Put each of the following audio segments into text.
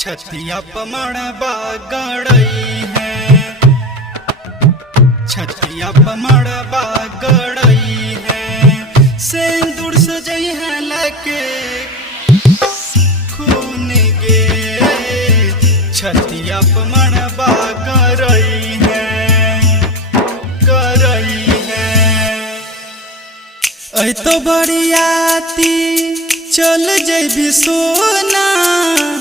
छतिया पमड़बा गड़ई है, छतिया पमड़बा गड़ई है। सिंदूर सजई है लके खून गे, छतिया पमड़बा गड़ई है, गड़ई है। ऐ तो बड़ियाती चल जैबी सोना,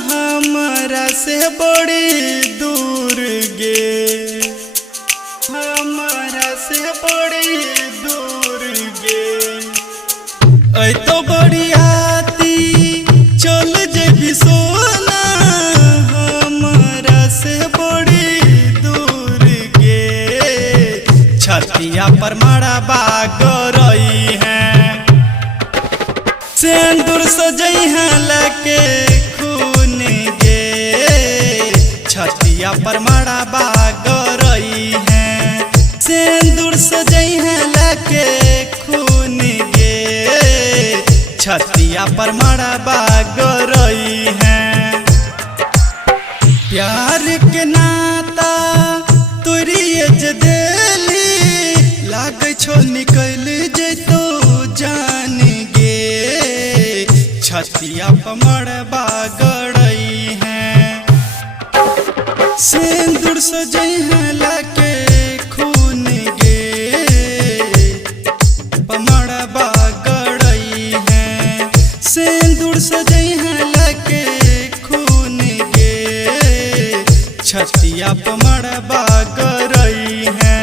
हमरा से बड़ी दूर गे, हमरा से बड़ी दूर गे। ऐ तो बड़ियाती चल जैबी सोना, हमरा से बड़ी दूर गे। छतिया पर मड़बा गड़ई है, सिंदूर सजई है लके खून गे। छतिया पर मड़बा गड़ई है, सिंदूर सजई है लके खून गे। छतिया पर मड़बा गड़ई है। प्यार के नाता तोरिए जदेली, लाग छो निकल जैतो जान गे। छतिया पमड़बा गड़ई है, सिंदूर सजई है लके खून गे। पमड़बा गड़ई है, सिंदूर सजई है लके खून गे। छतिया पमड़बा गड़ई है,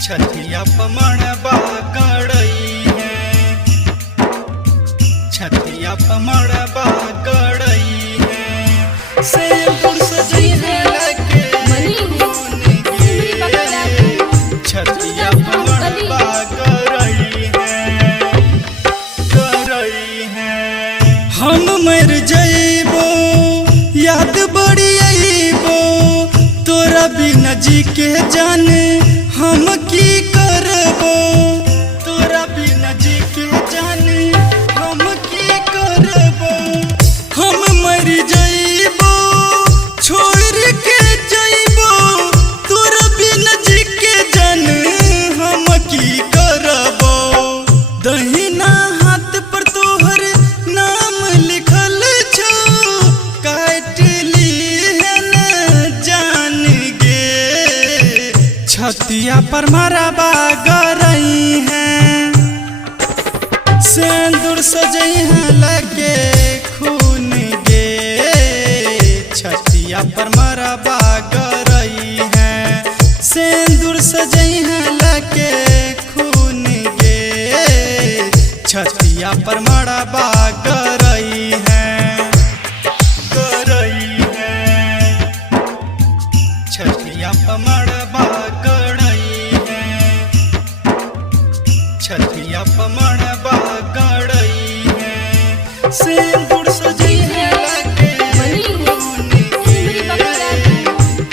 छतिया पमड़बा गड़ई है, छतिया पमड़बा गड़ई है। सिंदूर सजई है लके खून गे। छतिया पमड़बा गड़ई है, गड़ई है। हम मर जइबो याद बड़ी अइबो, तोरा बिना जी के जाने हम की करबो। तोरा बिना जी के जाने हम की करबो। हम मर जइबो छोड़ के जइबो, तोरा बिना जी के जाने हम की करबो। दहिना हाथ पर तोहर नाम लिखल छो, काट लीहन जान गे। छतिया पर मड़बा गड़ई है, सिंदूर सजई है लके खून गे। छतिया पर मड़बा गड़ई है, सिंदूर सजई है लके खून गे। छतिया पर मड़बा गड़ई है, गड़ई है। छतिया पर मड़बा गड़ई है, छतिया पर मड़बा गड़ई है। सिंदूर सजई है लके खून गे।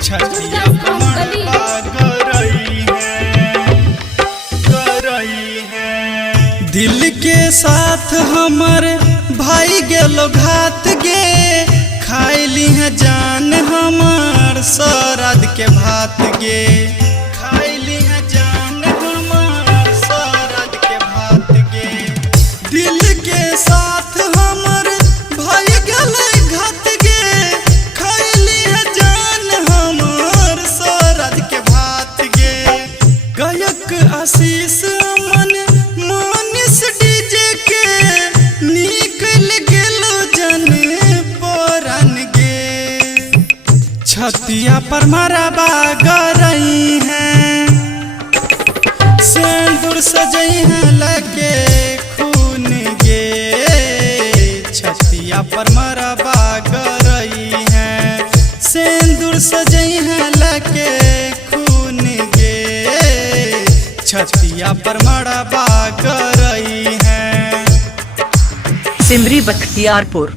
छतिया पर मड़बा गड़ई है, गड़ई है। दिल के साथ हमर भाई गेलो घात गे, खाइली है जान हमार सराद के भात गे। खाइली है जान हमार सराद के भात गे। दिल के साथ हमर भाई गेले घात गे, खाइली है जान हमार सराद के भात गे। गायक आशीष मन मानिस डीजे के, निकल गेलो जन परान गे। छतिया पर मड़बा गड़ई है, सिंदूर सजई है लके खून गे। छतिया पर मड़बा गड़ई है, सिंदूर सजई है लके खून गे। छतिया पर मड़बा गड़ई है। सिमरी बख्तियारपुर।